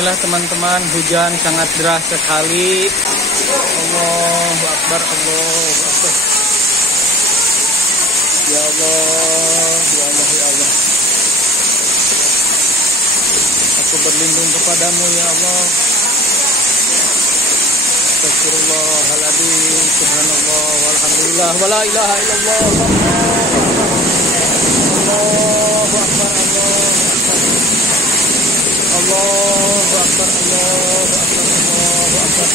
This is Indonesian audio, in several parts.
Inilah teman-teman, hujan sangat deras sekali. Allahu Akbar, Allahu Akbar. Ya Allah, ya Allah, ya Allah. Aku berlindung kepadamu ya Allah. Astagfirullahaladzim, subhanallah, walhamdulillah, wala ilaha illallah. Allahu Akbar, Allahu Akbar, Allahu Akbar, Allahu Akbar.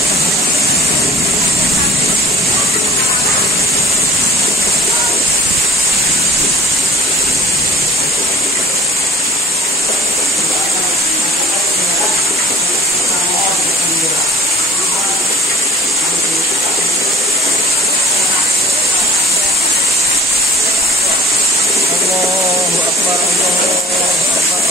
Allahu Akbar, Allahu Akbar,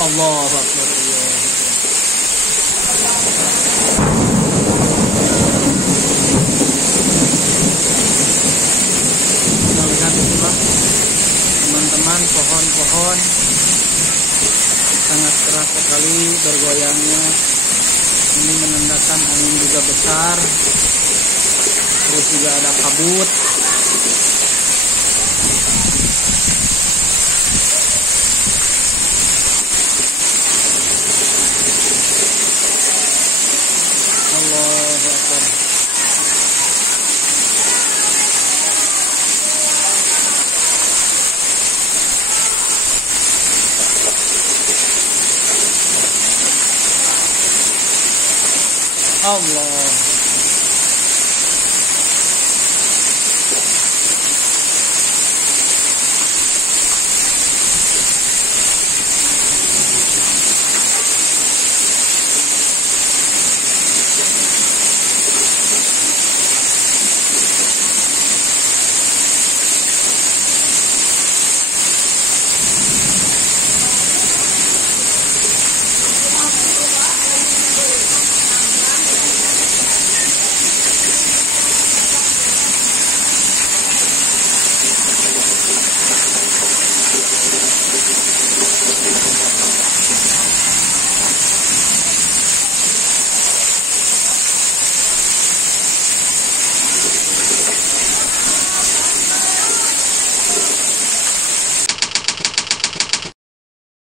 Allahu Akbar. Kita lihat itulah teman-teman, pohon-pohon sangat keras sekali bergoyangnya. Ini menandakan angin juga besar. Terus juga ada kabut. Allahu Akbar. Allah.